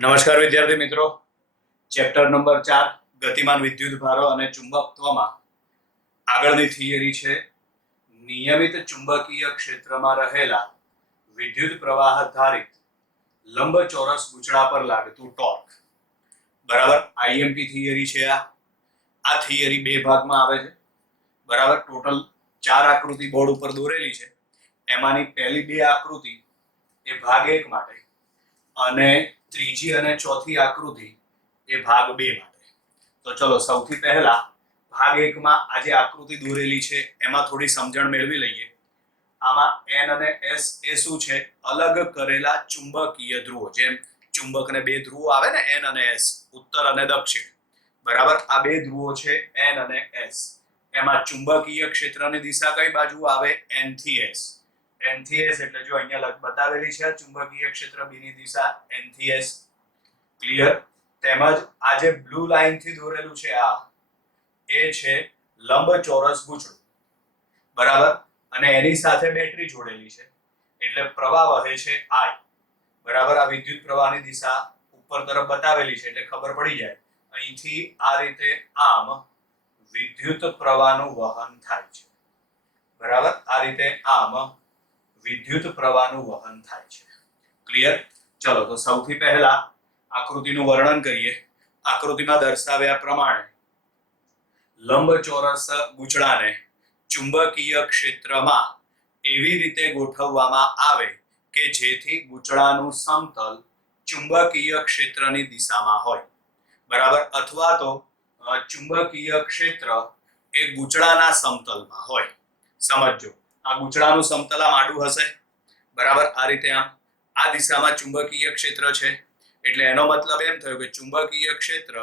નમસ્કાર વિદ્યાર્થી મિત્રો, ચેપ્ટર નંબર 4 ગતિમાન વિદ્યુત ભારો અને ચુંબકત્વમાં આગળની થિયરી છે નિયમિત ચુંબકીય ક્ષેત્રમાં રહેલા વિદ્યુત પ્રવાહ ધારિત લંબચોરસ ગૂંચળા પર લાગતું ટોર્ક. બરાબર, આઈએમપી થિયરી છે. આ થિયરી બે ભાગમાં આવે છે. બરાબર, ટોટલ 4 આકૃતિ બોર્ડ ઉપર દોરેલી છે. એમાંની પહેલી બે આકૃતિ એ ભાગ 1 માટે અને ત્રીજી અને ચોથી આકૃતિ એ ભાગ 2 માટે. તો ચલો સૌથી પહેલા ભાગ 1 માં આ જે આકૃતિ દોરેલી છે એમાં થોડી સમજણ મેળવી લઈએ. આમાં N અને S એ શું છે? અલગ કરેલા ચુંબકીય ધ્રુવો. જેમ ચુંબકને બે ધ્રુવો આવે ને, N અને S, ઉત્તર અને દક્ષિણ. બરાબર, આ બે ધ્રુવો છે N અને S. એમાં ચુંબકીય ક્ષેત્રની દિશા કઈ બાજુ આવે? N થી S. N થી S એટલે જો અહીંયા બતાવેલી છે ચુંબકીય ક્ષેત્ર B ની દિશા N થી S. ક્લિયર? તેમજ આ જે બ્લુ લાઈન થી દોરેલું છે આ એ છે લંબચોરસ ગૂંચળું. બરાબર, અને એની સાથે બેટરી જોડેલી છે એટલે પ્રવાહ વહે છે I. બરાબર, આ વિદ્યુત પ્રવાહની દિશા ઉપર તરફ બતાવેલી છે એટલે ખબર પડી જાય. અહીંથી આ રીતે આમ વિદ્યુત પ્રવાહનું વહન થાય છે. બરાબર, આ રીતે આમ વિદ્યુત પ્રવાહનું વહન થાય છે. ક્લિયર? ચલો તો સૌથી પહેલા આકૃતિનું વર્ણન કરીએ. આકૃતિમાં દર્શાવ્યા પ્રમાણે લંબચોરસ ગૂંચળાને ચુંબકીય ક્ષેત્રમાં એવી રીતે ગોઠવવામાં આવે કે જેથી ગૂંચળાનું સમતલ ચુંબકીય ક્ષેત્રની દિશામાં હોય. બરાબર, અથવા તો ચુંબકીય ક્ષેત્ર એ ગૂંચળાના સમતલમાં હોય. સમજો, આ ગૂંચળાનું સમતલ આમ આડું હશે. બરાબર, આ રીતે આમ આ દિશામાં ચુંબકીય ક્ષેત્ર છે એટલે એનો મતલબ એમ થયો કે ચુંબકીય ક્ષેત્ર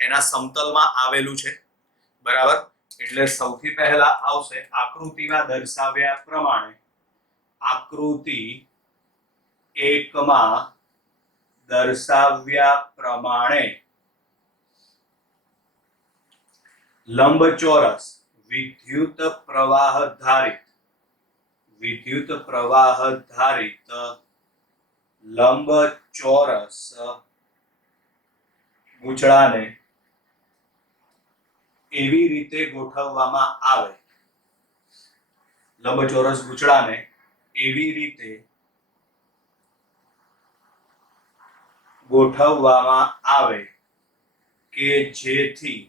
એના સમતલમાં આવેલું છે. બરાબર, એટલે સૌથી પહેલા આવશે આકૃતિમાં દર્શાવ્યા પ્રમાણે. આકૃતિ 1 માં દર્શાવ્યા પ્રમાણે લંબચોરસ વિદ્યુત પ્રવાહ ધારિત લંબચોરસ ગૂંચળાને એવી રીતે ગોઠવવામાં આવે. લંબચોરસ ગૂંચળાને એવી રીતે ગોઠવવામાં આવે કે જેથી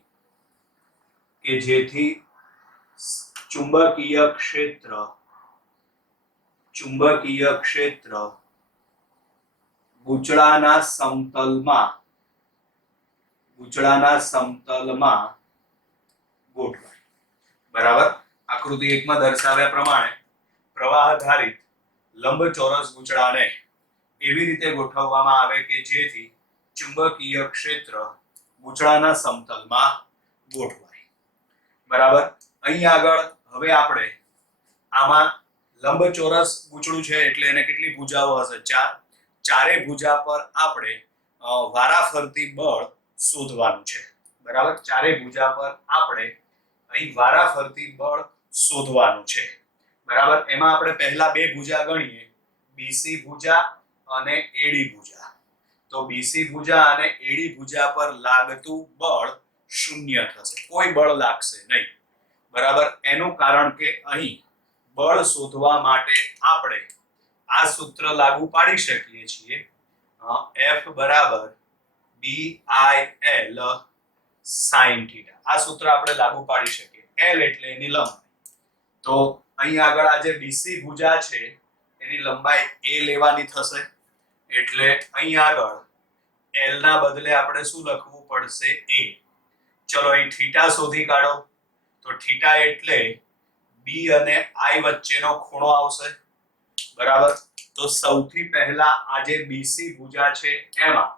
ચુંબકીય ક્ષેત્ર ગૂંચળાના સમતલમાં ગોઠવાય. બરાબર, આકૃતિ 1 માં દર્શાવ્યા પ્રમાણે પ્રવાહ ધારિત લંબચોરસ ગૂંચળાને એવી રીતે ગોઠવવામાં આવે કે જેથી ચુંબકીય ક્ષેત્ર ગૂંચળાના સમતલમાં ગોઠવાય. બરાબર, અહીં આગળ હવે આપણે આમાં લંબચોરસ ગૂંચળું છે એટલે એને કેટલી ભુજાઓ હશે? 4. ચારે ભુજા પર આપણે વારાફરતી બળ શોધવાનું છે. બરાબર, ચારે ભુજા પર આપણે અહીં વારાફરતી બળ શોધવાનું છે. બરાબર, એમાં આપણે પહેલા બે ભુજા ગણીએ, બીસી ભુજા અને એડી ભુજા. તો બીસી ભુજા અને એડી ભુજા પર લાગતું બળ શૂન્ય થશે, કોઈ બળ લાગશે નહીં. બરાબર, એનું કારણ કે અહીં બળ શોધવા માટે આપણે આ સૂત્ર લાગુ પાડી શકીએ છીએ. F બરાબર BIL sin θ. આ સૂત્ર આપણે લાગુ પાડી શકીએ. L એટલે એની લંબાઈ. તો અહીં આગળ આ જે બીસી ભુજા છે એની લંબાઈ a લેવાની થશે એટલે અહીં આગળ L ના બદલે આપણે શું લખવું પડશે? a. ચલો અહીં થીટા શોધી કાઢો. તો થીટા એટલે b અને I વચ્ચેનો ખૂણો આવશે. બરાબર, તો સૌથી પહેલા આ જે બીસી ભુજા છે એમાં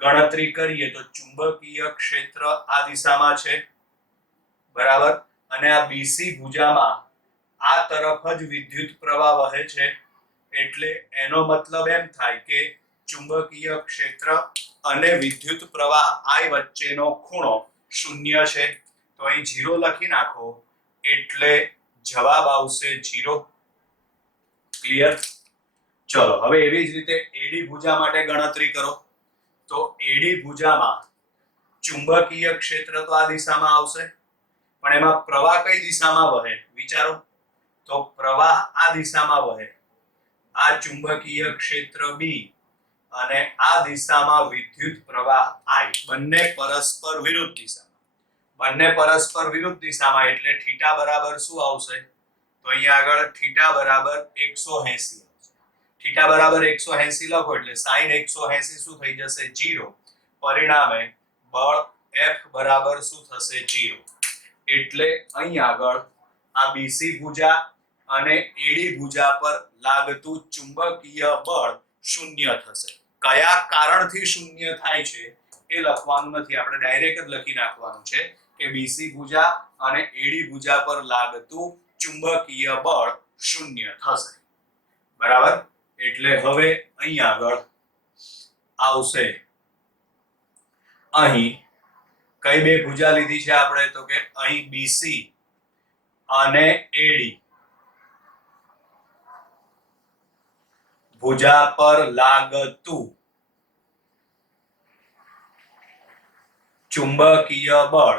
ગણતરી કરીએ તો ચુંબકીય ક્ષેત્ર આ દિશામાં છે. બરાબર, અને આ બીસી ભુજામાં આ તરફ જ વિદ્યુત પ્રવાહ વહે છે એટલે એનો મતલબ એમ થાય કે ચુંબકીય ક્ષેત્ર અને વિદ્યુત પ્રવાહ I વચ્ચેનો ખૂણો શૂન્ય છે. તો અહીં 0 લખી નાખો એટલે જવાબ આવશે 0. ક્લિયર? ચલો હવે એવી જ રીતે એડી ભુજા માટે ગણતરી કરો. તો એડી ભુજામાં ચુંબકીય ક્ષેત્ર તો આ દિશામાં આવશે, પણ એમાં પ્રવાહ કઈ દિશામાં વહે વિચારો, તો પ્રવાહ આ દિશામાં વહે, આ ચુંબકીય ક્ષેત્ર બી અને આ દિશામાં વિદ્યુત પ્રવાહ I, બંને પરસ્પર વિરુદ્ધ દિશામાં, બંને પરસ્પર વિરુદ્ધ દિશામાં એટલે થીટા બરાબર શું આવશે, તો અહીંયા આગળ થીટા બરાબર 180 આવશે. થીટા બરાબર 180 લખો એટલે sin 180 શું થઈ જશે 0, પરિણામે બળ F બરાબર શું થશે 0. એટલે અહીં આગળ આ BC ભુજા અને AD ભુજા પર લાગતું ચુંબકીય બળ શૂન્ય થશે. કયા કારણથી શૂન્ય થાય છે એ લખવાનું નથી, આપણે ડાયરેક્ટ જ લખી નાખવાનું છે કે BC ભુજા અને AD ભુજા પર લાગતું ચુંબકીય બળ શૂન્ય થશે. બરાબર, એટલે હવે અહીં આગળ આવશે, અહીં કઈ બે ભુજા લીધી છે આપણે, તો કે અહીં BC અને AD ભુજા પર લાગતું ચુંબકીય બળ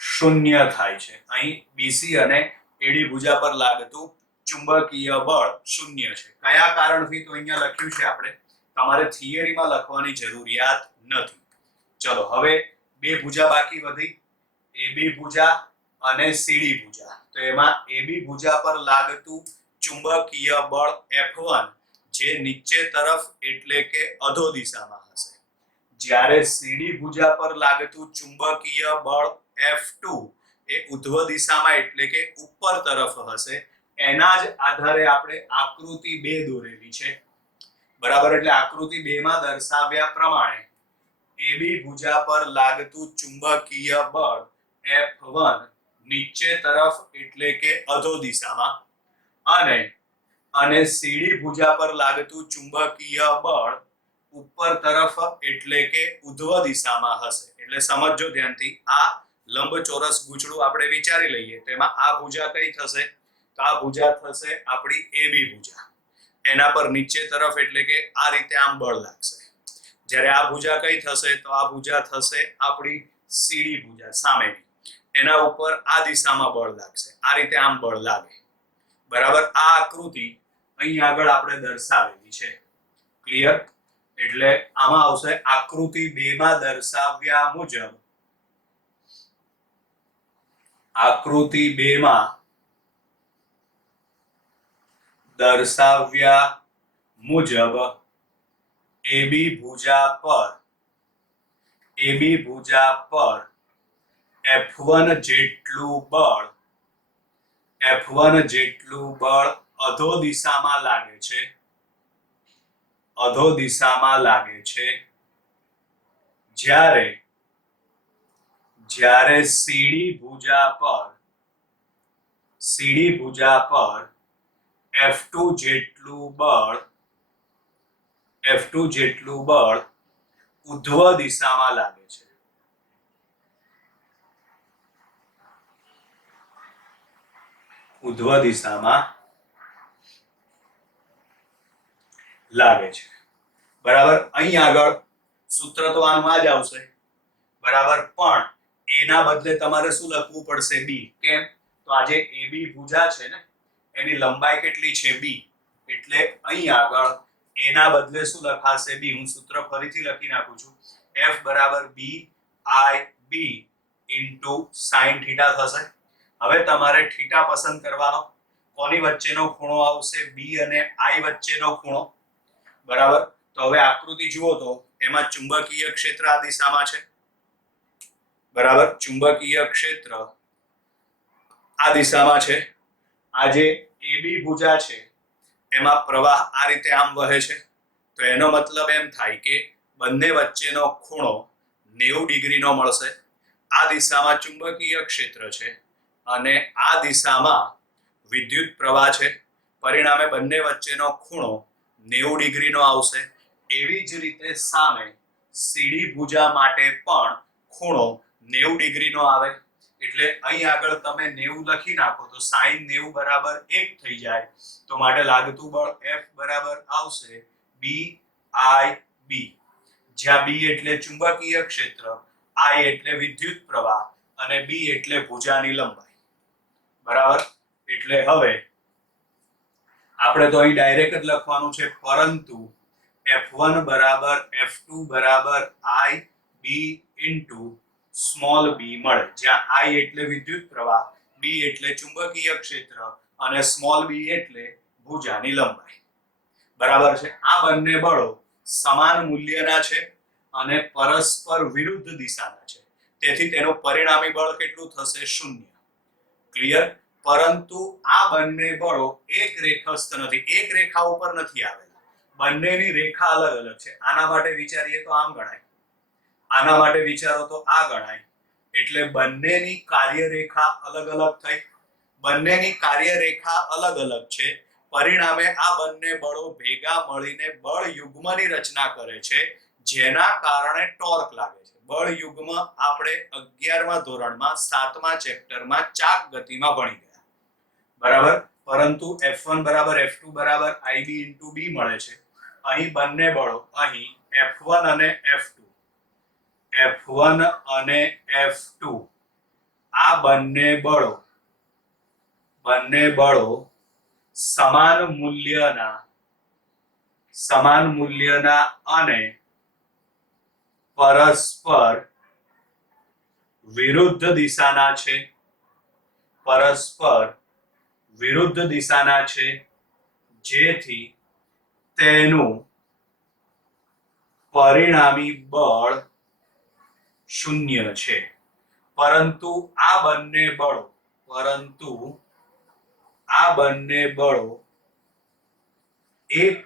શૂન્ય થાય છે. અહીં BC અને AD ભુજા પર લાગતું ચુંબકીય બળ શૂન્ય છે. કયા કારણથી, તો અહીંયા લખ્યું છે આપણે, તમારે થિયરીમાં લખવાની જરૂરિયાત નથી. ચલો હવે બે ભુજા બાકી વધી, AB ભુજા અને CD ભુજા. તો એમાં AB ભુજા પર લાગતું ચુંબકીય બળ F1 જે નીચે તરફ એટલે કે અધો દિશામાં હશે, જ્યારે CD ભુજા પર લાગતું ચુંબકીય બળ F2 એ ઉધ્વ દિશામાં એટલે કે ઉપર તરફ હશે. એના જ આધારે આપણે આકૃતિ 2 દોરેલી છે. બરાબર, એટલે આકૃતિ 2 માં દર્શાવ્યા પ્રમાણે AB ભુજા પર લાગતું ચુંબકીય બળ F1 નીચે તરફ એટલે કે અધો દિશામાં અને CD ભુજા પર લાગતું ચુંબકીય બળ ઉપર તરફ એટલે કે ઉધ્વ દિશામાં હશે. એટલે સમજો ધ્યાનથી, આ લંબચોરસ ગૂંચળું આપણે વિચારી લઈએ, તેમાં આ ભુજા કઈ થશે, તો આ ભુજા થશે આપણી AB ભુજા, એના પર નીચે તરફ એટલે કે આ રીતે આમ બળ લાગશે. જ્યારે આ ભુજા કઈ થશે, તો આ ભુજા થશે આપણી CD ભુજા સામેની, એના ઉપર આ દિશામાં બળ લાગશે, આ રીતે આમ બળ લાગે. બરાબર, આ આકૃતિ અહીં આગળ આપણે દર્શાવેલી છે. ક્લિયર? એટલે આમાં આવશે આકૃતિ 2 માં દર્શાવ્યા મુજબ, આકૃતિ 2 માં દર્શાવ્યા મુજબ AB ભુજા પર F1 જેટલું બળ અધો દિશામાં લાગે છે, જ્યારે CD ભુજા પર F2 જેટલું બળ ઉધ્વ દિશામાં લાગે છે. ઉધ્વ દિશામાં લાગે છે. બરાબર, અહીં આગળ સૂત્ર તો આનું આ જ આવશે. બરાબર, પણ એના બદલે તમારે શું લખવું પડશે, B. કેમ? તો આ જે AB ભુજા છે ને, એની લંબાઈ કેટલી છે, B. એટલે અહીં આગળ એના બદલે શું લખાશે, B. હું સૂત્ર ફરીથી લખી નાખું છું, F બરાબર BIB ઇન્ટુ sin થીટા થશે. હવે તમારે થીટા પસંદ કરવાનો, કોની વચ્ચેનો ખૂણો આવશે, B અને I વચ્ચેનો ખૂણો. બરાબર, તો હવે આકૃતિ જુઓ તો એમાં ચુંબકીય ક્ષેત્ર આ દિશામાં છે. બરાબર, ચુંબકીય ક્ષેત્ર આ દિશામાં છે. આ જે AB ભુજા છે એમાં પ્રવાહ આ રીતે આમ વહે છે, તો એનો મતલબ એમ થાય કે બંને વચ્ચેનો ખૂણો 90 ડિગ્રીનો મળશે. આ દિશામાં ચુંબકીય ક્ષેત્ર છે અને આ દિશામાં વિદ્યુત પ્રવાહ છે, પરિણામે બંને વચ્ચેનો ખૂણો 90 ડિગ્રીનો આવશે. એવી જ રીતે સામે CD ભુજા માટે પણ ખૂણો 90 ડિગ્રીનો આવે. એટલે અહીં આગળ તમે 90 લખી નાખો તો sin 90 બરાબર 1 થઈ જાય. તો માટે લાગતું બળ F બરાબર આવશે બી આઈ બી, જ્યાં બી એટલે ચુંબકીય ક્ષેત્ર, આઈ એટલે વિદ્યુત પ્રવાહ અને બી એટલે ભુજાની લંબાઈ. બરાબર. એટલે હવે આપણે તો અહીં ડાયરેક્ટ જ લખવાનું છે, પરંતુ F1 બરાબર F2 બરાબર I B into small b મળે, જ્યાં I એટલે વિદ્યુત પ્રવાહ, B એટલે ચુંબકીય ક્ષેત્ર અને સ્મોલ બી એટલે ભુજાની લંબાઈ. બરાબર છે. આ બંને બળો સમાન મૂલ્યના છે અને પરસ્પર વિરુદ્ધ દિશાના છે, તેથી તેનું પરિણામી બળ કેટલું થશે? 0. ક્લિયર? પરંતુ આ બંને બળો એક રેખસ્થ નથી, એક રેખા ઉપર નથી આવેલા, બંનેની રેખા અલગ અલગ છે. આના માટે વિચારીએ તો આમ ગણાય, આના માટે વિચારો તો આ ગણાય. એટલે બંનેની કાર્યરેખા અલગ અલગ થઈ, બંનેની કાર્યરેખા અલગ અલગ છે, પરિણામે આ બંને બળો ભેગા મળીને બળ યુગ્મની રચના કરે છે, જેના કારણે ટોર્ક લાગે છે. બળ યુગ્મ આપણે 11મા ધોરણમાં 7મા ચેપ્ટરમાં ચાક ગતિમાં ભણી ગયા. બરાબર. પરંતુ F1 બરાબર F2 બરાબર IB ઇન્ટુ B મળે છે. અહીં બંને બળો, અહીં F1 અને F2, F1 અને F2, આ બંને બળો સમાન મૂલ્યના અને પરસ્પર વિરુદ્ધ દિશાના છે, પરસ્પર વિરુદ્ધ દિશાના છે, જેથી તેનું પરિણામી બળ 0 છે. પરંતુ આ બંને બળો એક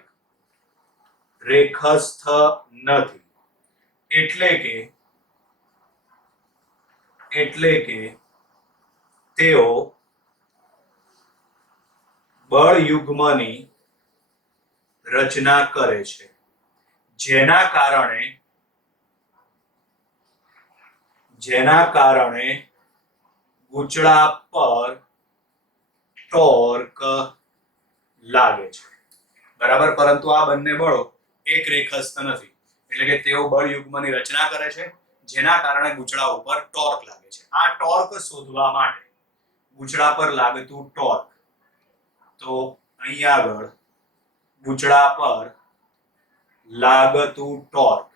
રેખસ્થ નથી, એટલે કે તેઓ બળ યુગ્મની રચના કરે છે, જેના કારણે ગૂંચળા પર ટોર્ક લાગે છે. બરાબર. પરંતુ આ બંને બળો એક રેખસ્થ નથી, એટલે કે તેઓ બળ યુગ્મની રચના કરે છે, જેના કારણે ગૂંચળા ઉપર ટોર્ક લાગે છે. આ ટોર્ક શોધવા માટે ગૂંચળા પર લાગતું ટોર્ક, તો અહીં આગળ ગૂંચળા પર લાગતું ટોર્ક,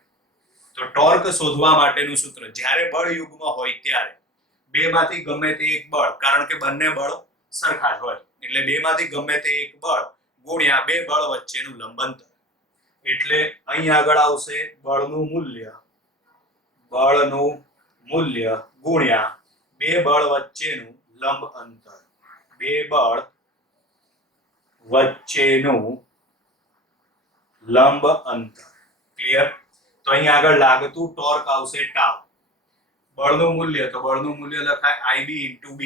તો ટોર્ક શોધવા માટેનું સૂત્ર, જ્યારે બળ યુગ્મ હોય ત્યારે બેમાંથી ગમે તે એક બળ, કારણ કે બંને બળો સરખા જ હોય, એટલે બેમાંથી ગમે તે એક બળ ગુણ્યા બે બળ વચ્ચેનું લંબ અંતર. એટલે અહીં આગળ આવશે બળનું મૂલ્ય ગુણ્યા બે બળ વચ્ચેનું લંબ અંતર, બે બળ વચ્ચેનું લંબ અંતર. ક્લિયર? તો અહીં આગળ લાગતું ટોર્ક આવશે ટાઉ. બળનું મૂલ્ય, તો બળનું મૂલ્ય લખાય IB ઇન્ટુ B,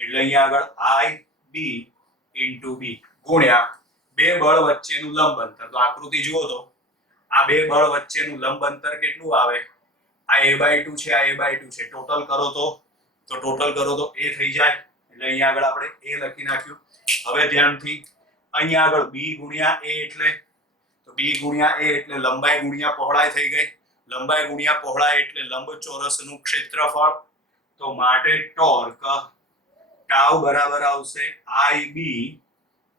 એટલે અહીં આગળ IB ઇન્ટુ B ગુણ્યા બે બળ વચ્ચેનું લંબ અંતર. તો આકૃતિ જુઓ તો આ બે બળ વચ્ચેનું લંબ અંતર કેટલું આવે? આ a/2 છે, આ a/2 છે. ટોટલ કરો તો a થઈ જાય, એટલે અહીં આગળ આપણે a લખી નાખ્યું. હવે ધ્યાનથી અહીં આગળ b ગુણ્યા a એટલે, તો b ગુણ્યા a એટલે લંબાઈ ગુણ્યા પહોળાઈ થઈ ગઈ, લંબાઈ ગુણ્યા પહોળાઈ એટલે લંબચોરસનું ક્ષેત્રફળ. તો માટે ટોર્ક ટાઉ બરાબર આવશે IB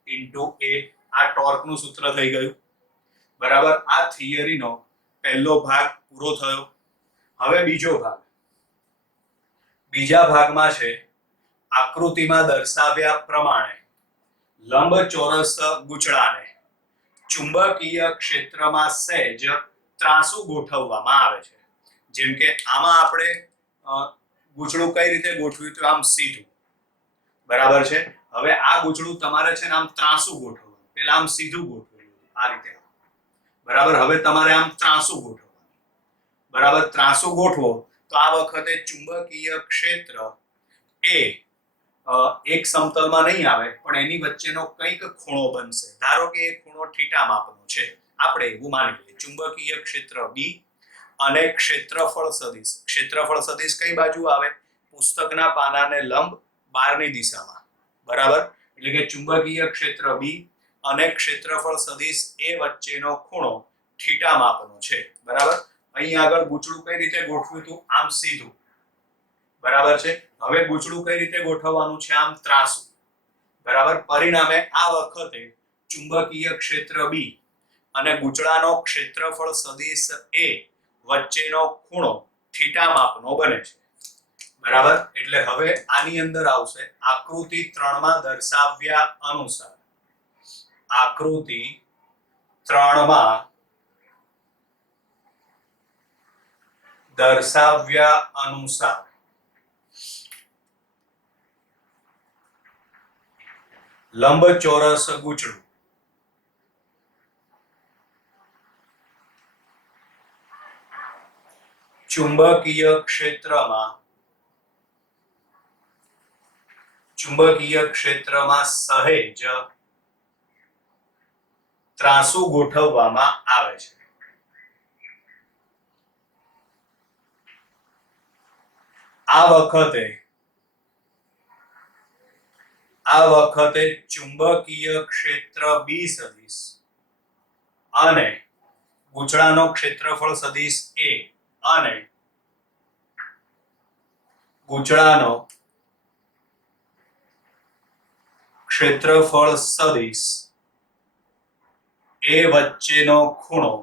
ઇન્ટુ a. આ ટોર્કનું સૂત્ર થઈ ગયું. બરાબર. આ થિયરીનો પહેલો ભાગ પૂરો થયો. હવે બીજો ભાગ, બીજા ભાગમાં છે આકૃતિમાં દર્શાવ્યા પ્રમાણે લંબચોરસ ગૂંચળાને ચુંબકીય ક્ષેત્રમાં સહેજ ત્રાંસુ ગોઠવવામાં આવે છે. જેમ કે આમાં આપણે ગૂંચળું કઈ રીતે ગોઠવ્યું તો આમ સીધું. બરાબર છે. હવે આ ગૂંચળું તમારે છે ને આમ ત્રાંસુ ગોઠવવાનું, પેલા આમ સીધું ગોઠવેલું આ રીતે. બરાબર. હવે તમારે આમ ત્રાંસુ ગોઠવવાનું. બરાબર. ત્રાંસુ ગોઠવો તો આ વખતે ચુંબકીય ક્ષેત્ર એ એક સમતલમાં નહીં આવે, પણ એની વચ્ચેનો કંઈક ખૂણો બનશે. ધારો કે એ ખૂણો થીટા માપનો છે, આપણે એવું માની લઈએ. ચુંબકીય ક્ષેત્ર બી અને ક્ષેત્રફળ સદિશ કઈ બાજુ આવે? પુસ્તકના પાનાને લંબ બહારની દિશામાં. બરાબર. એટલે કે ચુંબકીય ક્ષેત્ર બી અને ક્ષેત્રફળ સદિશ એ વચ્ચેનો ખૂણો થીટા માપનો છે. બરાબર. અહીં આગળ ગૂંચળું કઈ રીતે ગોઠવ્યું હતું? આમ સીધું. બરાબર છે. હવે ગૂંચળું કઈ રીતે ગોઠવવાનું છે? આમ ત્રાંસુ. બરાબર. પરિણામે આ વખતે ચુંબકીય ક્ષેત્ર બી અને ગૂંચળાનો ક્ષેત્રફળ સદિશ એ વચ્ચેનો ખૂણો થીટા માપનો બને છે. બરાબર. એટલે હવે આની અંદર આવશે આકૃતિ 3 માં દર્શાવ્યા અનુસાર. આકૃતિ 3 માં દર્શાવ્યા અનુસાર લંબચોરસ ગૂંચળું ચુંબકીય ક્ષેત્રમાં સહેજ ત્રાંસુ ગોઠવવામાં આવે છે. આ વખતે ચુંબકીય ક્ષેત્ર બી સદિશ અને ગૂંચળાનો ક્ષેત્રફળ સદિશ એ અને ગૂંચળાનો ક્ષેત્રફળ સદિશ એ વચ્ચેનો ખૂણો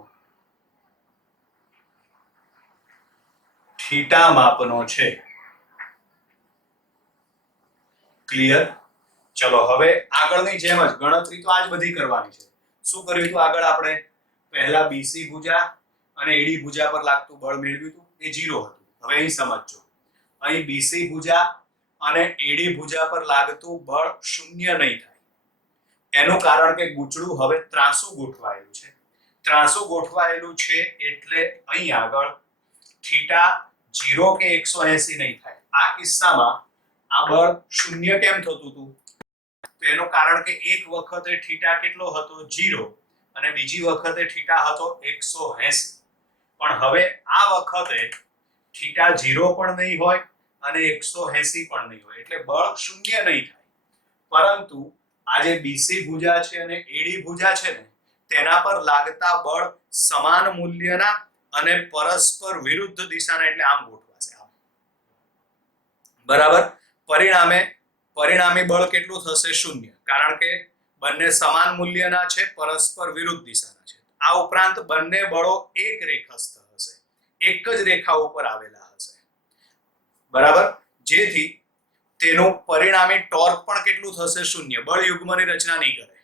થીટા માપનો છે. ક્લિયર? ચલો હવે આગળની જેમ જ ગણતરી તો આજ બધી કરવાની છે. શું કર્યું હતું આગળ? આપણે પહેલા બીસી ભુજા અને એડી ભુજા પર લાગતું બળ મેળવ્યું હતું, એ 0 હતું. હવે અહીં સમજજો, અહીં બીસી ભુજા અને એડી ભુજા પર લાગતું બળ શૂન્ય નહીં થાય. એનું કારણ કે ગૂંચળું હવે ત્રાંસુ ગોઠવાયેલું છે. ત્રાંસુ ગોઠવાયેલું છે એટલે અહીં આગળ થીટા 0 કે 180 નહીં થાય. આ કિસ્સામાં આ બળ શૂન્ય કેમ થતું હતું? તો એનું કારણ કે એક વખતે થીટા કેટલો હતો? 0 અને બીજી વખતે થીટા હતો 180. પણ હવે આ વખતે થીટા 0 પણ નહીં હોય અને 180 પણ નહીં હોય, એટલે બળ શૂન્ય નહીં થાય. પરંતુ આ જે બીસી ભુજા છે અને એડી ભુજા છે ને, તેના પર લાગતા બળ સમાન મૂલ્યના અને પરસ્પર વિરુદ્ધ દિશાના, એટલે આમ ગોઠવાશે આમ. બરાબર. પરિણામી બળ કેટલું થશે? શૂન્ય. કારણ કે બંને સમાન મૂલ્યના છે, પરસ્પર વિરુદ્ધ દિશાના છે. આ ઉપરાંત બંને બળો એક રેખસ્થ હશે, એક જ રેખા ઉપર આવેલા હશે. બરાબર. જેથી તેનું પરિણામી ટોર્ક પણ કેટલું થશે? શૂન્ય. બળ યુગ્મની રચના નહીં કરે.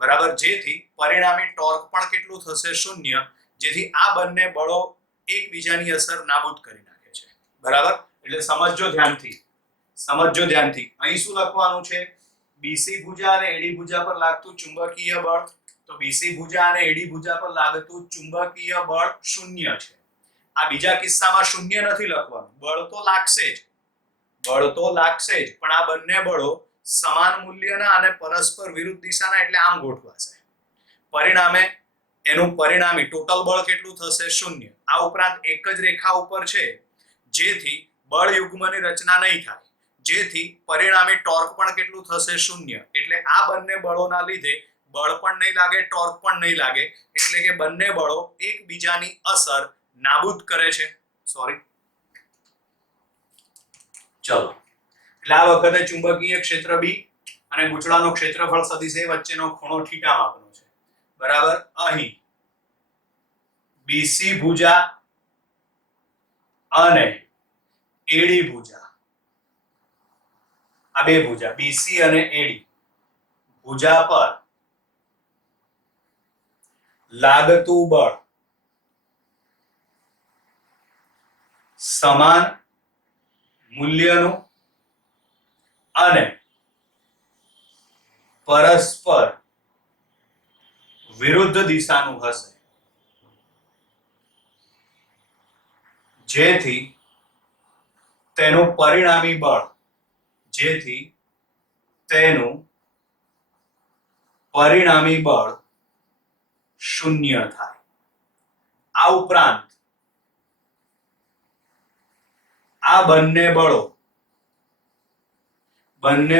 બરાબર. જેથી પરિણામી ટોર્ક પણ કેટલું થશે? શૂન્ય. જેથી આ બંને બળો એકબીજાની અસર નાબૂદ કરી નાખે છે. બરાબર. એટલે સમજો ધ્યાનથી. અહીં શું લખવાનું છે? બીસી ભુજા અને એડી ભુજા પર લાગતું ચુંબકીય બળ. તો બીસી ભુજા અને એડી ભુજા પર લાગતું ચુંબકીય બળ શૂન્ય છે. આ બીજા કિસ્સામાં શૂન્ય નથી લખવાનું. બળ તો લાગશે જ, પણ આ બંને બળો સમાન મૂલ્યના અને પરસ્પર વિરુદ્ધ દિશાના, એટલે આમ ગોઠવાશે. પરિણામે એનું પરિણામી ટોટલ બળ કેટલું થશે? શૂન્ય. આ ઉપરાંત એક જ રેખા ઉપર છે, જેથી બળ યુગ્મની રચના નહીં થાય. જેથી પરિણામી ટોર્ક પણ કેટલું થશે? શૂન્ય. એટલે આ બંને બળોના લીધે બળ પણ નહીં લાગે, ટોર્ક પણ નહીં લાગે, એટલે કે બંને બળો એકબીજાની અસર નાબૂદ કરે છે. સોરી. ચલો, એટલે આ વખતે ચુંબકીય ક્ષેત્ર બી અને ગૂંચળાનો ક્ષેત્રફળ સદિશ એ વચ્ચેનો ખૂણો થીટા માપનો છે. બરાબર. અહીં બીસી ભુજા અને એડી ભુજા, આ બે ભુજા બીસી અને એડી ભુજા પર લાગતું બળ સમાન મૂલ્યનું અને પરસ્પર વિરુદ્ધ દિશાનું હશે. જેથી તેનું પરિણામી બળ શૂન્ય થાય. આ ઉપરાંત આ બંને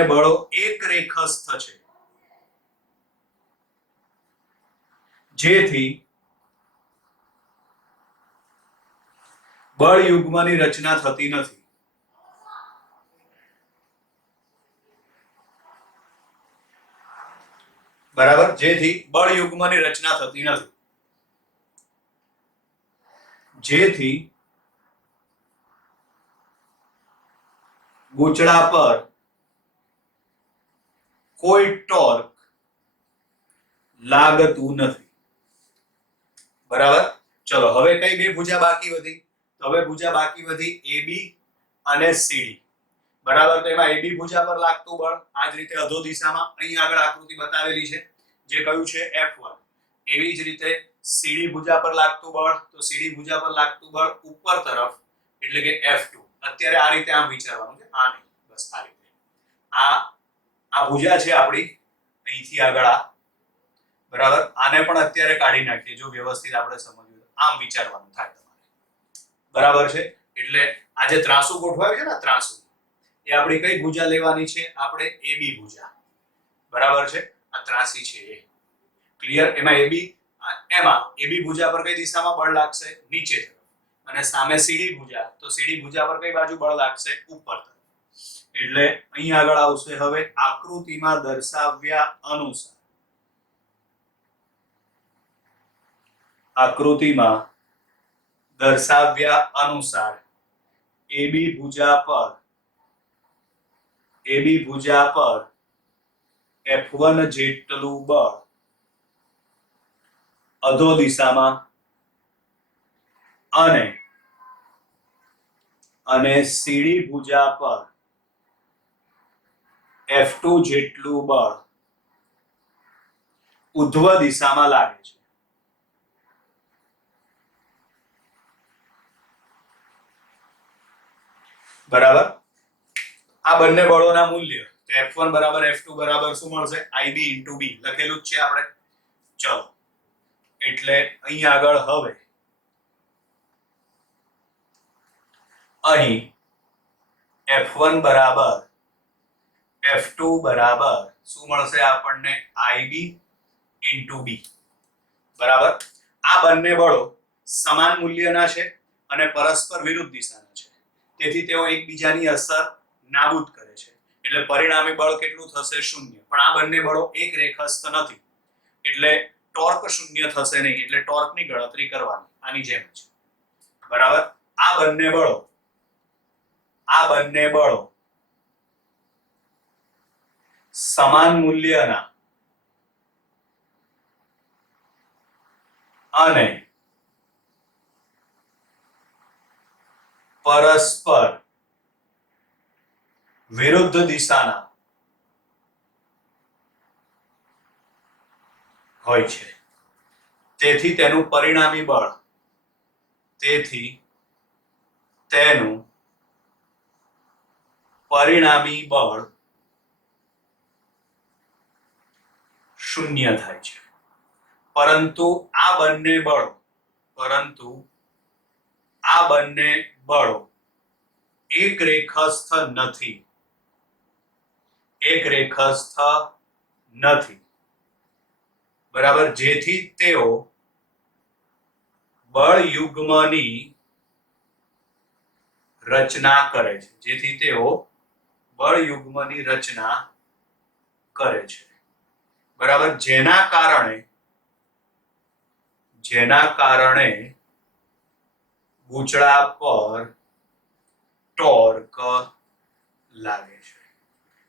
બળો એક રેખસ્થ છે. જેથી બળ યુગ્મની રચના થતી નથી. બરાબર, જેથી બળ યુગ્મની રચના થતી નથી. જેથી ગૂંચળા પર કોઈ ટોર્ક લાગતું નથી. બરાબર, ચલો હવે કઈ બે ભુજા બાકી વધી? તો હવે ભુજા બાકી વધી AB અને CD. બરાબર, તો એમાં AB ભુજા પર લાગતું બળ આ જ રીતે અધો દિશામાં અહીં આગળ આકૃતિ બતાવેલી છે જે કયું છે F1. એવી જ રીતે CD ભુજા પર લાગતું બળ, તો CD ભુજા પર લાગતું બળ ઉપર તરફ એટલે કે F2. અત્યારે આ રીતે આમ વિચારવાનું છે, આ નહીં, બસ આ રીતે. આ ભુજા છે આપણી અહીંથી આગળ આ. બરાબર, આને પણ અત્યારે કાઢી નાખીએ જો વ્યવસ્થિત આપણે સમજવું આમ વિચારવાનું થાય તમારે. બરાબર છે, એટલે આ જે ત્રાસુ ગોઠવાયું છે ને ત્રાસુ, એ આપણી કઈ ભુજા લેવાની છે? આપણે AB ભુજા. બરાબર છે, આ ત્રાસી છે એ. ક્લિયર? એમાં AB ભુજા પર કઈ દિશામાં બળ લાગશે? નીચે તરફ. અને સામે CD ભુજા, તો CD ભુજા પર કઈ બાજુ બળ લાગશે? ઉપર તરફ. એટલે અહીં આગળ આવશે હવે આકૃતિમાં દર્શાવ્યા અનુસાર. આકૃતિમાં દર્શાવ્યા અનુસાર AB ભુજા પર F1 જેટલું બળ અધો દિશામાં અને CD ભુજા પર F2 જેટલું બળ ઉધ્વ દિશામાં લાગે છે. બરાબર, આ બંને બળોના મૂલ્ય F1 બરાબર F2 બરાબર શું મળશે? IB into B લખેલું જ છે આપણે. ચલો, એટલે અહીં આગળ હવે અહીં F1 બરાબર F2 બરાબર શું મળશે આપણને? IB into B. બરાબર, આ બંને બળો સમાન મૂલ્યના છે અને પરસ્પર વિરુદ્ધ દિશાના છે, તેથી તેઓ એકબીજાની અસર નાબૂદ કરે છે. એટલે પરિણામી બળ કેટલું થશે? શૂન્ય. પણ આ બંને બળો એક રેખસ્થ નથી એટલે ટોર્ક શૂન્ય થશે નહીં, એટલે ટોર્કની ગણતરી કરવાની આની જેમ છે. બરાબર, આ બંને બળો સમાન મૂલ્યના અને પરસ્પર વિરુદ્ધ દિશાના હોય છે, તેથી તેનું પરિણામી બળ શૂન્ય થાય છે. પરંતુ આ બંને બળો એક રેખસ્થ નથી. બરાબર, જેથી તેઓ બળ યુગ્મની રચના કરે છે. બરાબર, જેના કારણે ગૂંચળા પર ટોર્ક લાગે છે.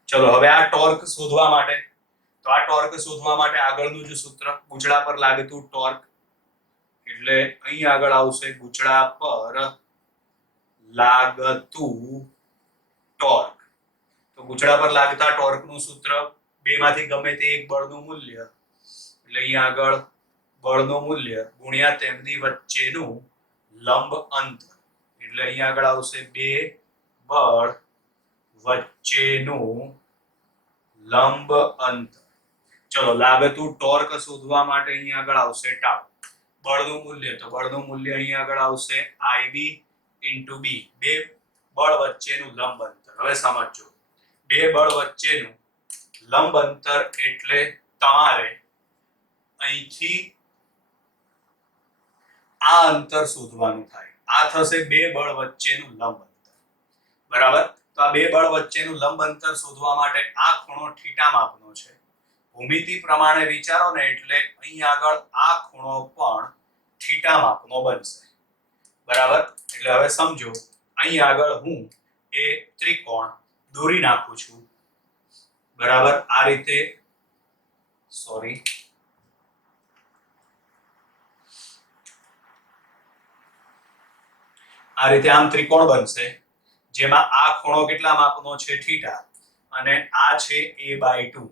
ચલો હવે આ ટોર્ક શોધવા માટે આગળનું જે સૂત્ર, ગૂંચળા પર લાગતું ટોર્ક, એટલે અહીં આગળ આવશે ગૂંચળા પર લાગતું ટોર્ક. તો ગૂંચળા પર લાગતા ટોર્કનું સૂત્ર બેમાંથી ગમે તે એક બળનું મૂલ્ય, એટલે અહીં આગળ બળનું મૂલ્ય ગુણ્યા તેમની વચ્ચેનું લંબ અંતર, એટલે અહીં આગળ આવશે બે બળ વચ્ચેનું લંબ અંતર. ચલો, લાગતું ટોર્ક શોધવા માટે અહીં આગળ આવશે ટાઉ. બળનું મૂલ્ય અહીં આગળ આવશે IB into B, બે બળ વચ્ચેનું લંબ અંતર. હવે સમજો, બે બળ વચ્ચેનું લંબ અંતર એટલે તમારે અહીંથી આ અંતર શોધવાનું થાય. આ થશે બે બળ વચ્ચેનું લંબ અંતર. બરાબર. તો આ બે બળ વચ્ચેનું લંબ અંતર શોધવા માટે આ ખૂણો થીટા માપનો છે. ભૂમિતિ પ્રમાણે વિચારો ને એટલે અહીં આગળ આ ખૂણો પણ થીટા માપનો બનશે. બરાબર. એટલે હવે સમજો, અહીં આગળ હું એ ત્રિકોણ દોરી નાખું છું. બરાબર. આ રીતે આમ ત્રિકોણ બનશે, જેમાં આ ખૂણો કેટલા માપનો છે? થીટા. અને આ છે a/2.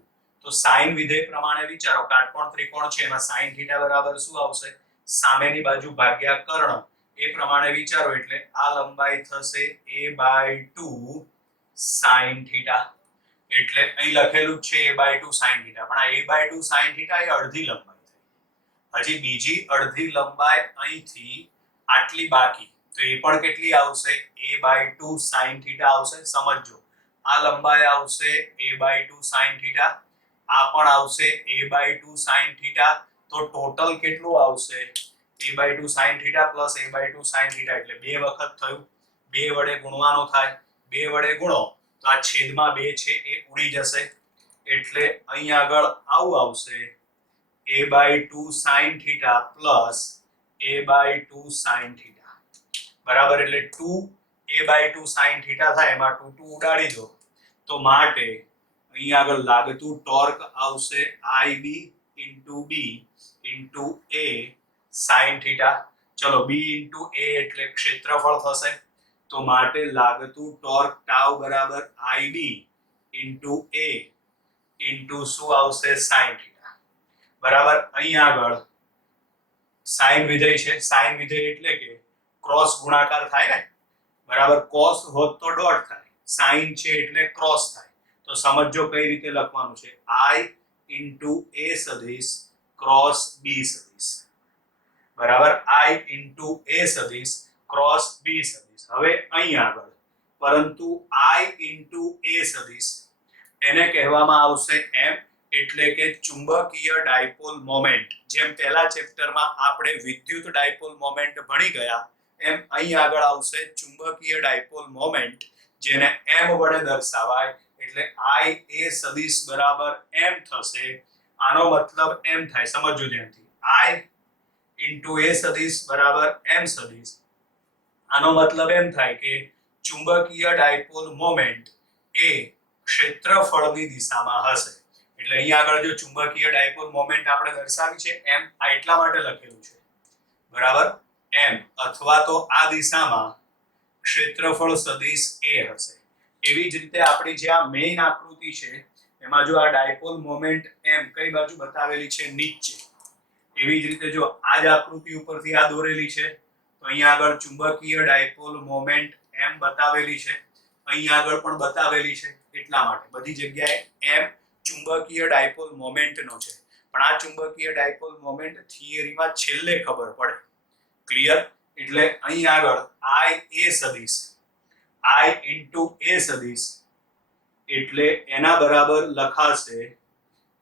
તો સાઈન વિધેય પ્રમાણે વિચારો, કાટકોણ ત્રિકોણ છે એમાં સાઈન થીટા બરાબર શું આવશે? સામેની બાજુ ભાગ્યા કર્ણ. એ પ્રમાણે વિચારો એટલે આ લંબાઈ થશે a/2 સાઈન થીટા. એટલે અહીં લખેલું છે a/2 સાઈન થીટા, પણ આ a/2 સાઈન થીટા એ અડધી લંબાઈ થઈ. હજી બીજી અડધી લંબાઈ અહીંથી આટલી બાકી, તો એ પણ કેટલી આવશે? a/2 સાઈન થીટા આવશે. સમજો, આ લંબાઈ આવશે a/2 સાઈન થીટા, આ પણ આવશે a/2 સાઈન થીટા. તો ટોટલ કેટલું આવશે? a/2 sine theta plus a/2 sine theta, એટલે બે વખત થયું. બે વડે ગુણવાનો થાય, બે વડે ગુણો તો આ છેદમાં બે છે એ ઉડી જશે. એટલે અહીં આગળ આવું આવશે a/2 sine theta plus a/2 sine theta. બરાબર. એટલે 2 a/2 સાઈન થીટા થાય, એમાં 2 ઉડાડી દો તો માટે અહીં આગળ લાગતું ટોર્ક આવશે IB * B * A sine theta. ચલો, B * A એટલે ક્ષેત્રફળ થશે, તો માટે લાગતું ટોર્ક ટાઉ બરાબર IB * A શું આવશે? Sine theta. બરાબર. અહીં આગળ સાઈન વિધેય છે. સાઈન વિધેય એટલે કે ક્રોસ ગુણાકાર થાય ને. બરાબર. કોસ હોત તો ડોટ થાય, સાઈન છે એટલે ક્રોસ થાય. તો સમજો કઈ રીતે લખવાનું છે? I * A સદિશ ક્રોસ B સદિશ. બરાબર. I * A સદિશ ક્રોસ B સદિશ. હવે અહીં આગળ પરંતુ I * A સદિશ એને કહેવામાં આવશે M, એટલે કે ચુંબકીય ડાયપોલ મોમેન્ટ. જેમ પહેલા ચેપ્ટરમાં આપણે વિદ્યુત ડાયપોલ મોમેન્ટ ભણી ગયા, એમ અહીં આગળ આવશે ચુંબકીય ડાયપોલ મોમેન્ટ, જેને M વડે દર્શાવાય. એટલે I A સદિશ બરાબર M થશે. આનો મતલબ એમ થાય, સમજો ધ્યાનથી, I * A સદિશ બરાબર M સદિશ. આનો મતલબ એમ થાય કે ચુંબકીય ડાયપોલ મોમેન્ટ એ ક્ષેત્રફળની દિશામાં હશે. એટલે અહીં આગળ જો ચુંબકીય ડાયપોલ મોમેન્ટ આપણે દર્શાવી છે M, આ એટલા માટે લખેલું છે. બરાબર. M, અથવા તો આ દિશામાં ક્ષેત્રફળ સદિશ A હશે. એવી જ રીતે આપણી જે આ મેઇન આકૃતિ છે એમાં જો આ ડાયપોલ મોમેન્ટ M કઈ બાજુ બતાવેલી છે? નીચે. એવી જ રીતે જો આ જ આકૃતિ ઉપરથી આ દોરેલી છે, તો અહીંયા આગળ ચુંબકીય ડાયપોલ મોમેન્ટ M બતાવેલી છે, અહીંયા આગળ પણ બતાવેલી છે. એટલા માટે બધી જગ્યાએ M ચુંબકીય ડાયપોલ મોમેન્ટનો છે. પણ આ ચુંબકીય ડાયપોલ મોમેન્ટ થિયરીમાં છેલ્લે ખબર પડે. ક્લિયર? એટલે અહીં આગળ I A સદિશ, I * A સદિશ એટલે એના બરાબર લખાશે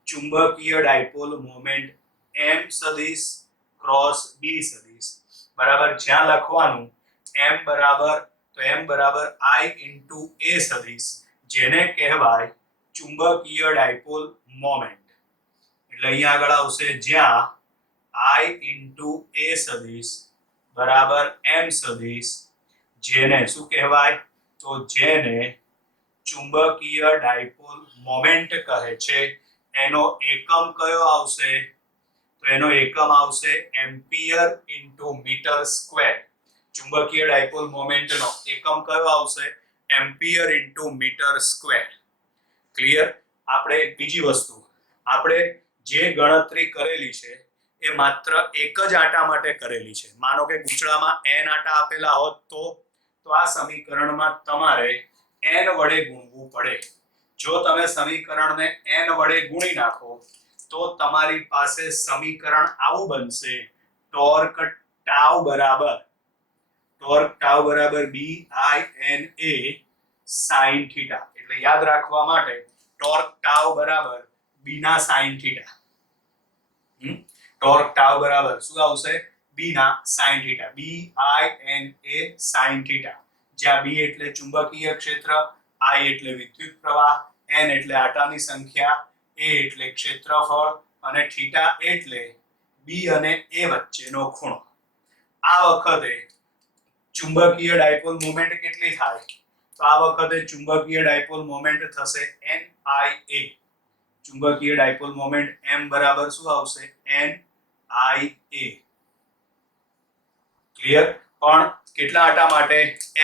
ચુંબકીય ડાયપોલ મોમેન્ટ M સદિશ ક્રોસ B સદિશ. બરાબર. જ્યાં લખવાનું M બરાબર, તો M બરાબર I * A સદિશ, જેને કહેવાય ચુંબકીય ડાયપોલ મોમેન્ટ. એટલે અહીં આગળ આવશે જ્યાં I * A સદિશ બરાબર M સદિશ, જેને શું કહેવાય? તો જેને ચુંબકીય ડાયપોલ મોમેન્ટ કહે છે. એનો એકમ કયો આવશે? તો એનો એકમ આવશે એમ્પિયર * મીટર સ્ક્વેર. ચુંબકીય ડાયપોલ મોમેન્ટનો એકમ કયો આવશે? Ampere * metre square. ક્લિયર? આપણે બીજી વસ્તુ, આપણે જે ગણતરી કરેલી છે એ માત્ર એક જ આટા માટે કરેલી છે. માનો કે ગૂંચળામાં n આટા આપેલા હોત તો આ સમીકરણમાં તમારે n વડે ગુણવું પડે. જો તમે સમીકરણને n વડે ગુણી નાખો તો તમારી પાસે સમીકરણ આવું બનશે: ટોર્ક ટાઉ બરાબર BINA sin થીટા. એટલે યાદ રાખવા માટે ટોર્ક ટાઉ બરાબર B ના sin થીટા. ટોર્ક ટાઉ બરાબર શું આવશે? બી ના sine theta, BINA sine theta, જ્યાં બી એટલે ચુંબકીય ક્ષેત્ર, આઈ એટલે વિદ્યુત પ્રવાહ, એન એટલે આટાની સંખ્યા, એ એટલે ક્ષેત્રફળ અને થીટા એટલે બી અને એ વચ્ચેનો ખૂણો. આ વખતે ચુંબકીય ડાયપોલ મોમેન્ટ કેટલી થાય? તો આ વખતે ચુંબકીય ડાયપોલ મોમેન્ટ થશે NIA. ચુંબકીય ડાયપોલ મોમેન્ટ M બરાબર શું આવશે? NIA. ક્લિયર? પણ કેટલા આટા માટે?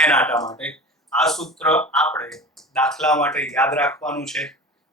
n આટા માટે. આ સૂત્ર આપણે દાખલા માટે યાદ રાખવાનું છે,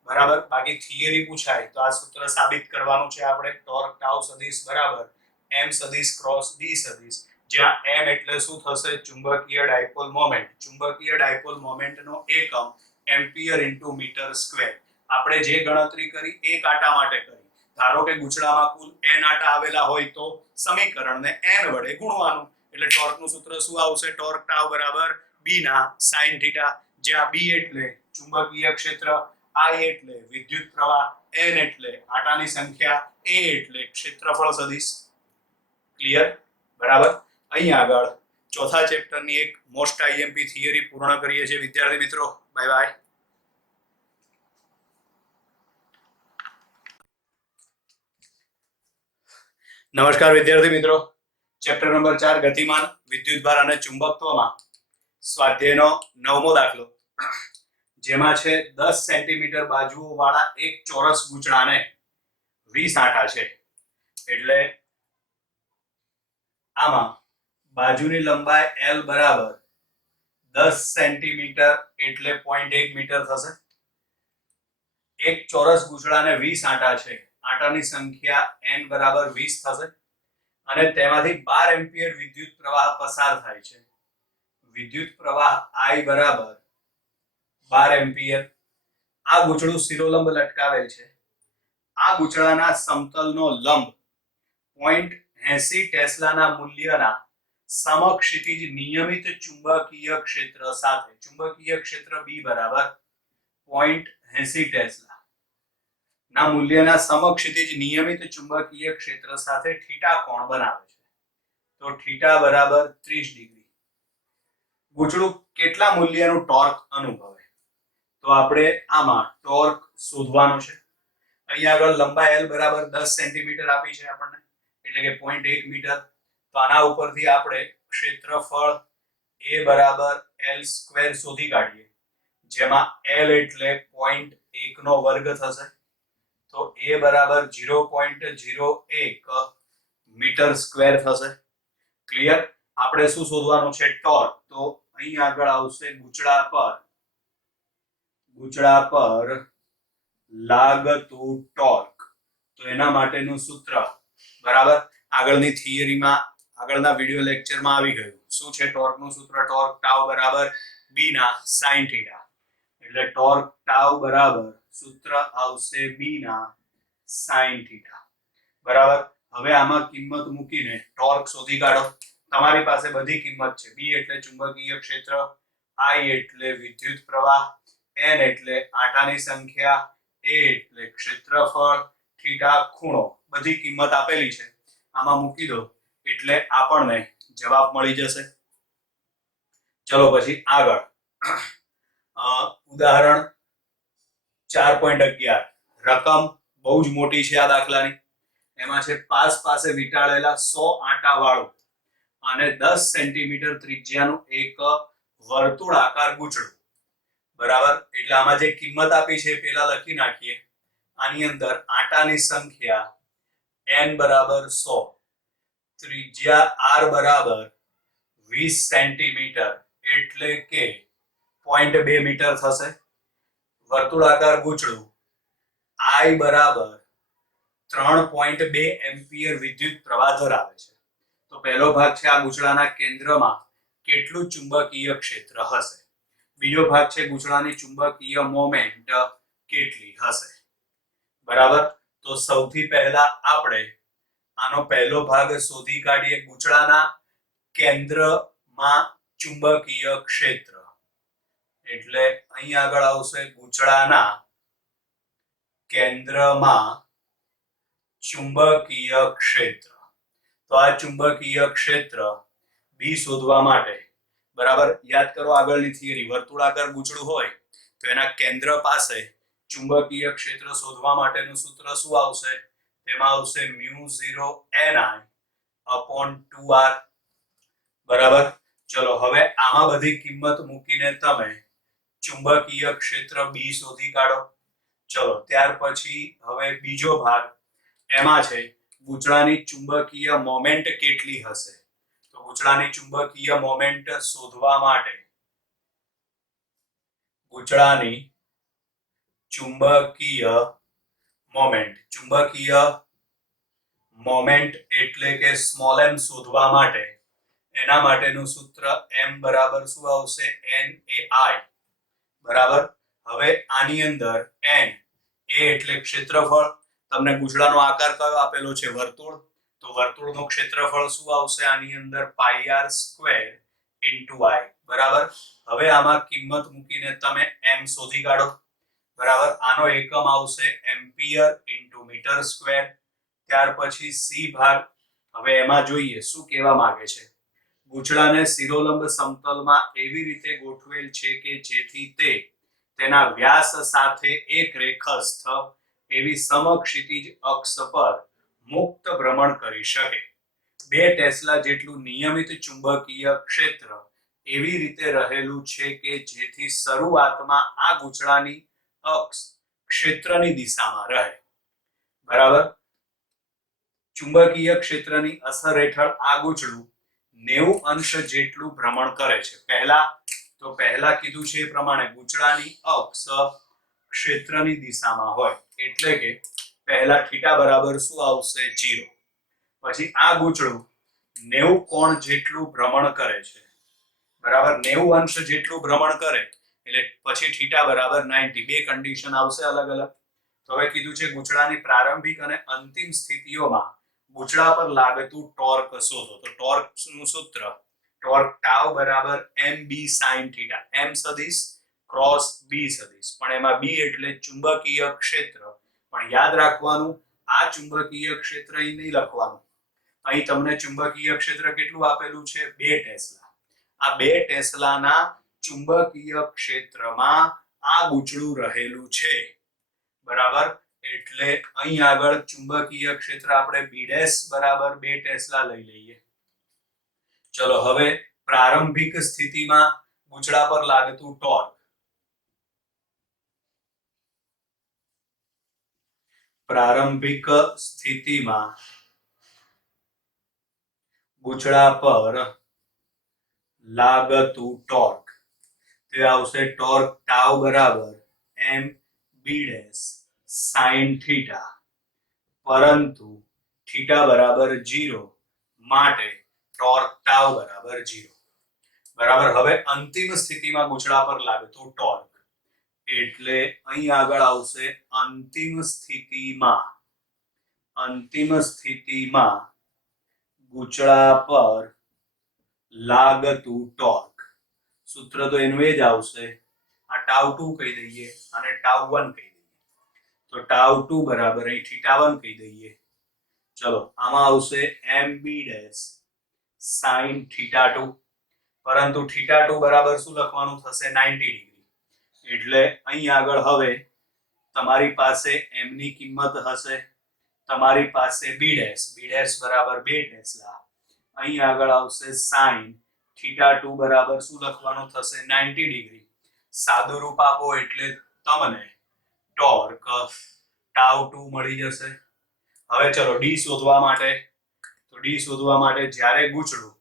બરાબર? બાકી થિયરી પૂછાય તો આ સૂત્ર સાબિત કરવાનું છે આપણે. ટોર્ક ટાઉ સદિશ બરાબર m સદિશ ક્રોસ d સદિશ, જ્યાં m એટલે શું થશે? ચુંબકીય ડાયપોલ મોમેન્ટ. ચુંબકીય ડાયપોલ મોમેન્ટનો એકમ એમ્પિયર ઇન્ટુ મીટર સ્ક્વેર. આપણે જે ગણતરી કરી એક આટા માટે કરી. ધારો કે ગુચડામાં કુલ n આટા આવેલા હોય તો સમીકરણને n વડે ગુણવાનું. એટલે ટોર્કનું સૂત્ર શું આવશે? ટોર્ક ટાઉ બરાબર b ના sin થીટા, જ્યાં b એટલે ચુંબકીય ક્ષેત્ર, I એટલે વિદ્યુત પ્રવાહ, n એટલે આટાની સંખ્યા, a એટલે ક્ષેત્રફળ સદિશ. ક્લિયર? બરાબર. અહીં આગળ ચોથા ચેપ્ટરની એક મોસ્ટ આઈએમપી થિયરી પૂર્ણ કરીએ છીએ વિદ્યાર્થી મિત્રો. Bye bye. નમસ્કાર વિદ્યાર્થી મિત્રો. ચેપ્ટર નંબર 4 ગતિમાન વિદ્યુતભાર અને ચુંબકત્વમાં સ્વાધ્યાયનો 9મો દાખલો, જેમાં છે 10 સેન્ટીમીટર બાજુઓ વાળા એક ચોરસ ગૂંચળાને 20 આંટા છે. એટલે આમાં બાજુની લંબાઈ L બરાબર 10 સેન્ટીમીટર એટલે 0.1 મીટર થશે. એક ચોરસ ગૂંચળાને 20 આંટા છે. આંટાની સંખ્યા n બરાબર 20 થશે અને તેમાંથી 12 એમ્પિયર વિદ્યુત પ્રવાહ પસાર થાય છે. વિદ્યુત પ્રવાહ I બરાબર 12 એમ્પિયર. આ ગૂંચળું શિરોલંબ લટકાવેલ છે. આ ગૂંચળાના સમતલનો લંબ 0.80 ટેસ્લાના મૂલ્યના સમક્ષિતિજ નિયમિત ચુંબકીય ક્ષેત્ર સાથે, ચુંબકીય ક્ષેત્ર B બરાબર 0.80 ટેસ્લા ના મૂલ્યના સમક્ષિતિજ નિયમિત ચુંબકીય ક્ષેત્ર સાથે થીટા કોણ બનાવે છે. તો થીટા બરાબર 30 ડિગ્રી. ગૂંચળું કેટલા મૂલ્યનું ટોર્ક અનુભવે? તો આપણે આમાં ટોર્ક શોધવાનું છે. અહીંયા આગળ લંબાઈ L બરાબર 10 સેન્ટીમીટર આપી છે આપણને, એટલે કે 0.1 મીટર. તો આના ઉપરથી આપણે ક્ષેત્રફળ A બરાબર L સ્ક્વેર શોધી કાઢીએ, જેમાં L એટલે 0.1 નો વર્ગ થશે. તો A બરાબર 0.01 મીટર સ્ક્વેર થશે. ક્લિયર? આપણે શું શોધવાનું છે? ટોર્ક. તો અહીં આગળ આવશે ગૂંચળા પર લાગતું ટોર્ક. તો એના માટેનું સૂત્ર બરાબર આગળની થિયરીમાં, આગળના વિડિયો લેક્ચરમાં આવી ગયું. શું છે ટોર્કનું સૂત્ર? ટોર્ક ટાઉ બરાબર b ના sin થીટા. એટલે ટોર્ક ટાઉ બરાબર સૂત્ર આવશે b ના sin થીટા. બરાબર. હવે આમાં કિંમત મૂકીને ટોર્ક શોધી કાઢો. તમારી પાસે બધી કિંમત છે. b એટલે ચુંબકીય ક્ષેત્ર, I એટલે વિદ્યુત પ્રવાહ, n એટલે આંટાની સંખ્યા, a એટલે ક્ષેત્રફળ, થીટા ખૂણો, બધી કિંમત આપેલી છે. આમાં મૂકી દો એટલે આપણને જવાબ મળી જશે. ચલો પછી આગળ ઉદાહરણ 4.11. રકમ બહુ જ મોટી છે આ દાખલાની. એમાં છે પાસે વીંટાળેલા 100 આંટા વાળું અને 10 સેન્ટીમીટર ત્રિજ્યાનું એક વર્તુળાકાર ગૂંચળું. બરાબર. એટલે આમાં જે કિંમત આપી છે પેલા લખી નાખીએ. આની અંદર આંટાની સંખ્યા n બરાબર 100, ત્રિજ્યા r બરાબર 20 સેન્ટીમીટર એટલે કે 0.2 મીટર થશે. વર્તુળાકાર ગૂંચળું I બરાબર 3.2 એમ્પિયર વિદ્યુત પ્રવાહ ધરાવે છે. તો પહેલો ભાગ છે આ ગૂંચળાના કેન્દ્રમાં કેટલું ચુંબકીય ક્ષેત્ર હશે. બીજો ભાગ છે ગૂંચળાની ચુંબકીય મોમેન્ટ કેટલી હશે. બરાબર. તો સૌથી પહેલા આપણે આનો પહેલો ભાગ શોધી કાઢીએ. ગૂંચળાના કેન્દ્રમાં ચુંબકીય ક્ષેત્ર. એટલે અહીં આગળ આવશે ગૂંચળાના કેન્દ્રમાં ચુંબકીય ક્ષેત્ર. તો આ ચુંબકીય ક્ષેત્ર બી શોધવા માટે બરાબર યાદ કરો આગળની થિયરી વર્તુળાકાર ગૂંચળું હોય તો એના કેન્દ્ર પાસે ચુંબકીય ક્ષેત્ર શોધવા માટેનું સૂત્ર શું આવશે તેમાં આવશે μ0ni/2r બરાબર ચલો હવે આમાં બધી કિંમત મૂકીને તમે ચુંબકીય ક્ષેત્ર બી શોધી કાઢો ચલો ત્યાર પછી હવે બીજો ભાગ એમાં છે ગૂંચળાની ચુંબકીય મોમેન્ટ કેટલી હશે તો ગૂંચળાની ચુંબકીય મોમેન્ટ શોધવા માટે ગૂંચળાની ચુંબકીય મોમેન્ટ એટલે કે સ્મોલ m શોધવા માટે એના માટેનું સૂત્ર m બરાબર શું આવશે NAI બરાબર હવે આની અંદર n એ એટલે ક્ષેત્રફળ તમને ગૂંચળાનો આકાર કયો આપેલો છે વર્તુળ તો વર્તુળનું ક્ષેત્રફળ શું આવશે આની અંદર πr² * I બરાબર હવે આમાં કિંમત મૂકીને તમે m શોધી કાઢો બરાબર આનો એકમ આવશે એમ્પિયર * મીટર². ત્યાર પછી c ભાગ હવે એમાં જોઈએ શું કહેવા માંગે છે ગૂંચળાને શિરોલંબ સમતલમાં એવી રીતે ગોઠવેલ છે કે જેથી તે તેના વ્યાસ સાથે એક રેખસ્થ એવી સમક્ષિતિજ અક્ષ પર મુક્ત ભ્રમણ કરી શકે 2 ટેસ્લા જેટલું નિયમિત ચુંબકીય ક્ષેત્ર એવી રીતે રહેલું છે કે જેથી શરૂઆતમાં આ ગૂંચળાની અક્ષ ક્ષેત્રની દિશામાં રહે બરાબર ચુંબકીય ક્ષેત્રની અસર હેઠળ આ ગૂંચળું 90 અંશ જેટલું ભ્રમણ કરે છે પહેલા કીધું છે એ પ્રમાણે ગૂંચળાની અક્ષ ક્ષેત્રની દિશામાં હોય એટલે કે પહેલા θ બરાબર શું આવશે 0 પછી આ ગૂંચળું 90 કોણ જેટલું ભ્રમણ કરે છે બરાબર 90 અંશ જેટલું ભ્રમણ કરે એટલે પછી θ બરાબર 90 બે કન્ડિશન આવશે અલગ અલગ તો હવે કીધું છે ગૂંચળાની પ્રારંભિક અને અંતિમ સ્થિતિઓમાં ગૂંચળા પર લાગતું ટોર્ક શોધો તો ટોર્કનું સૂત્ર ટોર્ક ટાઉ બરાબર mb sin θ m સદિશ ક્રોસ b સદિશ પણ એમાં b એટલે ચુંબકીય ક્ષેત્ર પણ યાદ રાખવાનું આ ચુંબકીય ક્ષેત્ર અહીં નહીં લખવાનું અહીં તમને ચુંબકીય ક્ષેત્ર કેટલું આપેલું છે 2 ટેસ્લા આ 2 ટેસ્લાના ચુંબકીય ક્ષેત્રમાં આ ગૂંચળું રહેલું છે બરાબર એટલે અહીં આગળ ચુંબકીય ક્ષેત્ર આપણે b' બરાબર 2 ટેસ્લા લઈ લઈએ ચલો હવે પ્રારંભિક સ્થિતિમાં ગૂંચળા પર લાગતું ટોર્ક પ્રારંભિક સ્થિતિમાં ગૂંચળા પર લાગતું ટોર્ક તે આવશે ટોર્ક ટાઉ બરાબર mb' sin θ પરંતુ θ બરાબર 0 માટે ટોર્ક ટાઉ બરાબર 0 બરાબર હવે અંતિમ સ્થિતિમાં ગૂંચળા પર લાગતું ટોર્ક એટલે અહીં આગળ આવશે અંતિમ સ્થિતિમાં ગૂંચળા પર લાગતું ટોર્ક સૂત્ર તો એનું એ જ આવશે આ ટાઉ2 કહી દઈએ અને ટાઉ1 કહી દઈએ તો ટાઉ2 બરાબર અહીં θ1 કહી દઈએ ચલો આમાં આવશે mb' sin θ2 પરંતુ θ2 બરાબર શું લખવાનું થશે 90 ડિગ્રી એટલે અહીં આગળ હવે તમારી પાસે m ની કિંમત હશે તમારી પાસે b' બરાબર 2 ટેસ્લા અહીં આગળ આવશે sin θ2 બરાબર શું લખવાનું થશે 90 ડિગ્રી સાદું રૂપ આપો એટલે તમને ટોર્ક ટાઉ2 મળી જશે હવે ચલો d શોધવા માટે જ્યારે ગૂંચળું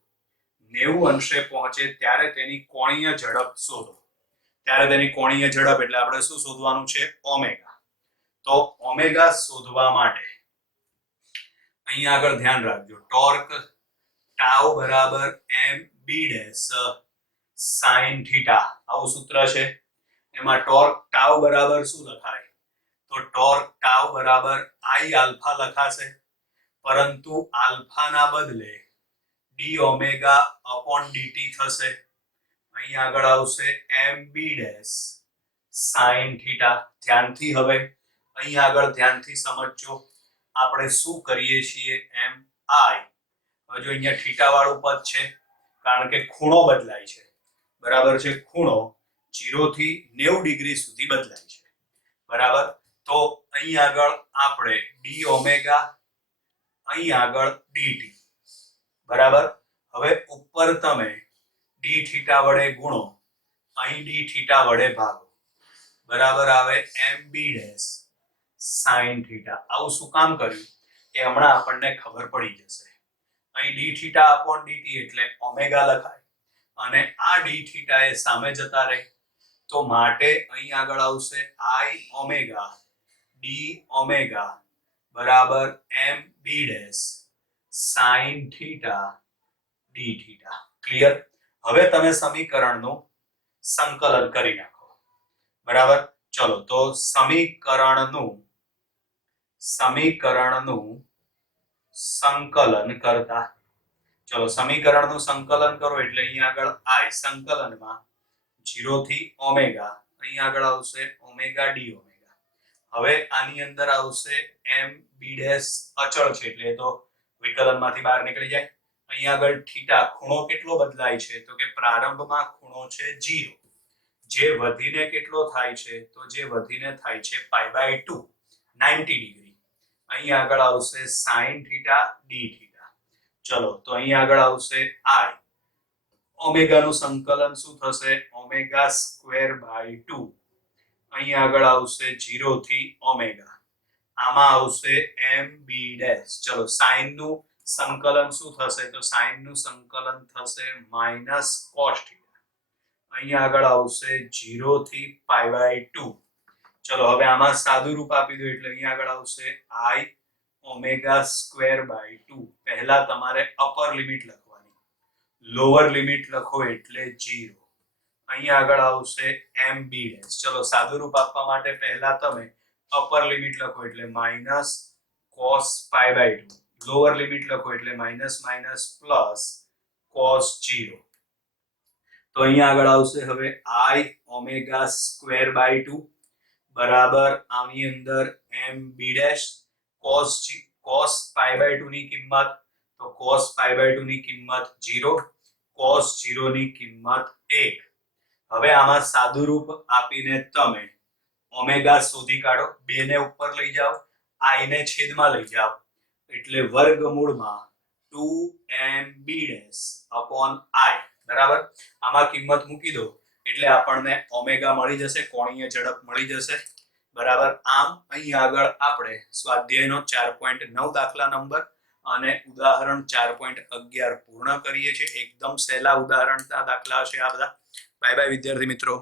90 અંશે પહોંચે ત્યારે તેની કોણીય ઝડપ શોધો એટલે આપણે શું શોધવાનું છે ઓમેગા તો ઓમેગા શોધવા માટે અહીં આગળ ધ્યાન રાખજો ટોર્ક ટાઉ બરાબર mb' sin θ આવું સૂત્ર છે એમાં ટોર્ક ટાઉ બરાબર શું લખાય તો ટોર્ક ટાઉ બરાબર I આલ્ફા લખાશે પરંતુ આલ્ફાના બદલે d ઓમેગા upon dt થશે અહીં આગળ આવશે mb' sin θ ધ્યાનથી હવે અહીં આગળ ધ્યાનથી સમજજો આપણે શું કરીએ છીએ mi હવે જો અહીંયા થીટા વાળું પદ છે કારણ કે ખૂણો બદલાય છે, બરાબર છે, ખૂણો 0 થી 90 ડિગ્રી સુધી બદલાય છે, બરાબર. તો અહીં આગળ આપણે ડી ઓમેગા, અહીં આગળ ડીટી, બરાબર. હવે ઉપર તમે ડી થીટા વડે ગુણો, અહીં ડી થીટા વડે ભાગો, બરાબર આવે એમ બી ડેશ સાઇન થીટા. આવું શું કામ કર્યું એ હમણાં આપણને ખબર પડી જશે. અહીં ડી થીટા અપોન ડીટી એટલે ઓમેગા લખાય અને આ ડી થીટા એ સામે જતા રહે, તો માટે અહીં આગળ આવશે આઈ ઓમેગા ડી ઓમેગા બરાબર m b dash sine theta d theta. Clear? હવે તમે સમીકરણનું સંકલન કરી નાખો, બરાબર. ચલો તો સમીકરણનું સંકલન કરતા, ચલો સમીકરણનું સંકલન કરો એટલે અહીં આગળ આઈ સંકલનમાં 0 થી ઓમેગા, અહીં આગળ આવશે ઓમેગા ડી ઓમેગા. હવે આની અંદર આવશે એમ બી ડેશ અચળ છે એટલે તો વિકલનમાંથી બહાર નીકળી જાય. અહીં આગળ થીટા ખૂણો કેટલો બદલાય છે તો કે પ્રારંભમાં ખૂણો છે 0, જે વધીને કેટલો થાય છે તો જે વધીને થાય છે π/2 90 ડિગ્રી. અહીં આગળ આવશે sin થીટા ડી થીટા. ચલો તો અહીં આગળ આવશે i ઓમેગા નું સંકલન શું થશે ઓમેગા સ્ક્વેર બાય 2. અહીં આગળ આવશે 0 થી ઓમેગા, આમાં આવશે એમ બી ડેશ. ચલો સાઇન નું સંકલન શું થશે તો સાઇન નું સંકલન થશે માઇનસ કોસ થીટા. અહીં આગળ આવશે 0 થી π/2. ચલો હવે આમાં સાદું રૂપ આપી દો એટલે અહીં આગળ આવશે i ઓમેગા સ્ક્વેર બાય 2. પહેલા તમારે અપર લિમિટ લખવાની, લોઅર લિમિટ લખો એટલે 0. અહીં આગળ આવશે એમ બી ડેશ. ચલો સાદું રૂપ આપવા માટે પહેલા તમે અપર લિમિટ લખો એટલે માઇનસ કોસ π/2, લોઅર લિમિટ લખો એટલે માઇનસ માઇનસ પ્લસ કોસ 0. તો અહીંયા આગળ આવશે હવે i ઓમેગા સ્ક્વેર બાય 2 બરાબર આની અંદર એમ બી ડેશ કોસ π/2 ની કિંમત, તો કોસ π/2 ની કિંમત 0, કોસ 0 ની કિંમત 1. હવે આમાં સાદું રૂપ આપીને તમે ઓમેગા શોધી કાઢો, 2 ને ઉપર લઈ જાઓ, i ને છેદમાં લઈ જાઓ એટલે વર્ગમૂળમાં 2mb ડેશ અપોન i, બરાબર. આમાં કિંમત મૂકી દો એટલે આપણને ઓમેગા મળી જશે, કોણીય ઝડપ મળી જશે, બરાબર. આમ અહીં આગળ આપણે સ્વાધ્યાયનો 4.9 દાખલા નંબર અને ઉદાહરણ 4.11 પૂર્ણ કરીએ છીએ. એકદમ સહેલા ઉદાહરણના દાખલા છે આ બધા. બાય બાય વિદ્યાર્થી મિત્રો.